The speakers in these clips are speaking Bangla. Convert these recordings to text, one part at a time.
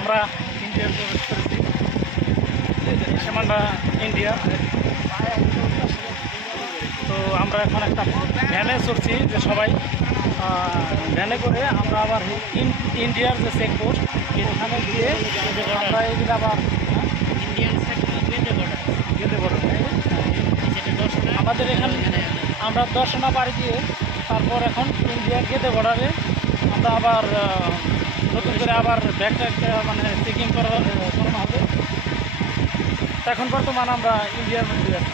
আমরা ইন্ডিয়ার প্রবেশ করেছি, সীমানা ইন্ডিয়া। তো আমরা এখন একটা ভ্যানে চড়ছি, যে সবাই ভ্যানে করে আমরা আবার ইন্ডিয়ার যে চেকপোস্ট এখানে গিয়ে আমরা এদিকে আবার গেতে বর্ডার আমাদের এখানে আমরা দর্শনা বাড়ি দিয়ে তারপর এখন ইন্ডিয়া গেতে বর্ডারে আমরা আবার নতুন করে আবার ব্যাগটা মানে চেকিং করানো হবে। এখন বর্তমানে আমরা ইন্ডিয়ার মধ্যে আছি।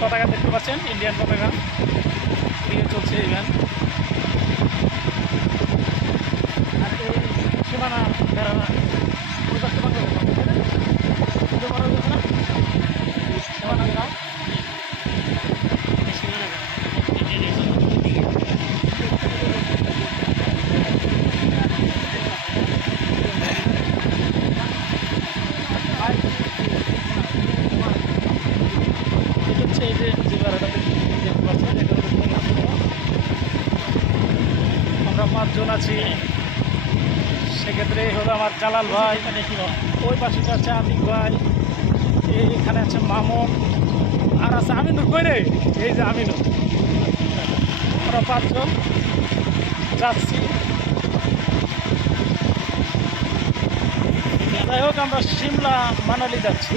পতাকা দেখতে পাচ্ছেন, ইন্ডিয়ান পতাকা নিয়ে চলছে এই ভ্যান। আর এই সীমানা এই যে বাড়াটা দেখতে পাচ্ছেন, এটা আমরা 5 জন আছি। সেক্ষেত্রে হলো আমার জালাল ভাই, ওই পাশে আছে আতিক ভাই, এইখানে আছে মামুন, আর আছে আমিনুর। কই রে? এই যে আমিনুর। আমরা 5 জন যাচ্ছি। যাই হোক, আমরা সিমলা মানালি যাচ্ছি।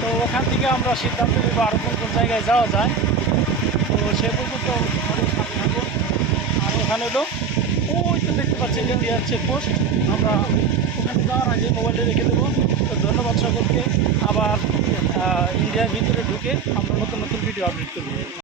তো ওখান থেকে আমরা সিদ্ধান্ত নেব আরও কোন কোন জায়গায় যাওয়া যায়। তো সে পর্যন্ত থাকুন। আর ওখানে হলো ওই তো দেখতে পাচ্ছেন ইন্ডিয়ার চেকপোস্ট। আমরা ওখানে যাওয়ার আগে মোবাইলে রেখে দেবো। তো ধন্যবাদ সকলকে। আবার ইন্ডিয়ার ভিতরে ঢুকে আমরা নতুন নতুন ভিডিও আপডেট করব।